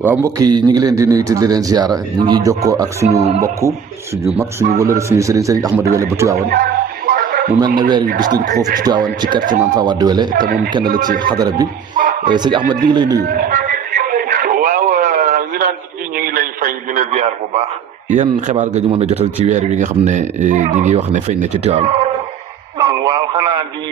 waaw mbokk yi ñu ngi leen di nuyu te di leen ziara ñu ngi jokkoo ak suñu mbokk suñu mag suñu wëlëre suñu sëriñ Ahmadou Wele bu Tiwaawan mu mel ne weer wi gis nañ ko foofu ci Tiwaawan ci quartier Mame Fawade Wele te moom kenn la ci xadara bi sëñ Ahmad ñu ngi lay nuyu. waaw Wilane ñu ngi lay fay di la ziar bu baax. yan xibaar nga ñu mën a jotal ci weer wi nga xam ne ñu ngi wax ne feeñ na ci Tiwaawan. waaw xanaa di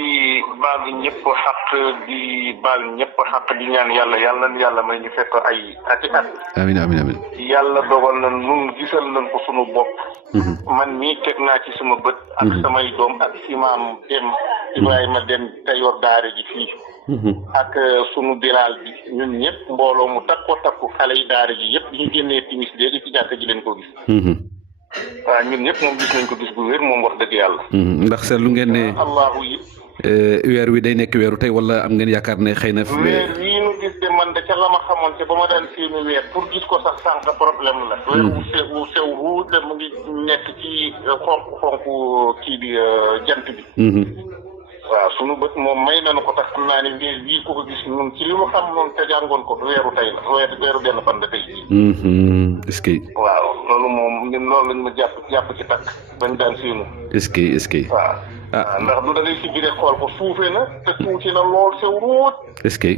baal ñëpp xaq di baal ñëpp xaq di ñaan yàlla may ñu fekk ay ati at. amiin amiin amiin. yàlla dogal na nun gisal nañ ko sunu bopp. man mii teg naa ci suma bët. ak samay doom ak imaam dem Ibrahima dem te yor daara ji fii. ak sunu bilaal bi ñun ñëpp mbooloo mu takku xale yi daara ji yëpp ñu génnee timis léegi ci jàkka ji leen ko gis. waaw ñun ñëpp moom gis nañ ko gis bu wér moom wax dëgg yàlla. ndax seetlu ngeen ne. allahu yi. weer wi day nekk weeru tey wala am ngeen yaakaar ne xëy na. weer wii nu gis de man de ca la ma xamoon te ba ma daan seeni weer pour gis ko sax sànq problème la. weer wu sew ruut la mu ngi nekk ci xonk kii bi jant bi. waaw sunu bët moom may nañu ko tax xam naa ne weer wii ko gis ñun ci li mu xam noonu te jàngoon ko weeru tey la weeru benn fan la tey jii. est-ce que. waaw loolu moom ñun loolu lañ ma jàpp ci takk bañ daan seenu. est-ce que. waaw. ndax du da ngay si biir xool ko suufee na te tuuti na lool sew ruut. est-ce que.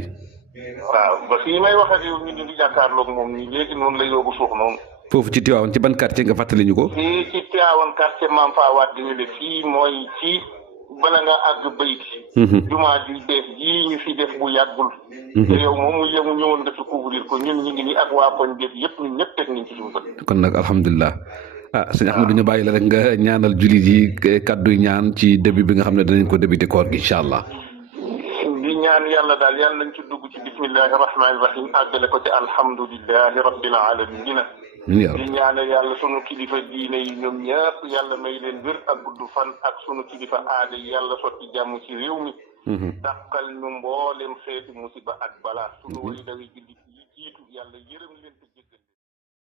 waaw ba fii may wax ak yow ñu ngi jàkkaarloog moom nii léegi noonu lay yóbbu suuf noonu. foofu ci Tiwaawan ci ban quartier nga fàttali ñu ko. fii ci Tiwaawan quartier Mame Fawade Wele fii mooy ci bala nga àgg bayti. jumaa ji bees jii ñu fi def bu yàggul. te yow moom mu yemu ñëwoon nga fi couvrir ko ñun ñu ngi nii ak waa koñ bees yëpp ñun ñëpp teg nañ ci suñu bët. kon nag alhamdulilah. sëñ Ahmadou ñu bàyyi la rek nga ñaanal jullit yi kàdduy ñaan ci début bi nga xam ne danañ ko débuté koor gi incha allah. di ñaan yàlla daal yàlla nañ ci dugg ci bismillahi rahmaani rahim àggale ko ci alhamdulilahi rabbil alamin di ñaanal yàlla sunu kilifa diine yi ñoom ñëpp yàlla may leen wér ak gudd fan ak sunu kilifa aada yi yàlla sotti jàmm ci réew mi. dàqal ñu mboolem xeeti musiba ak balaa sunu way dawi jullit yi jiitu yàlla yërëm leen te jéggal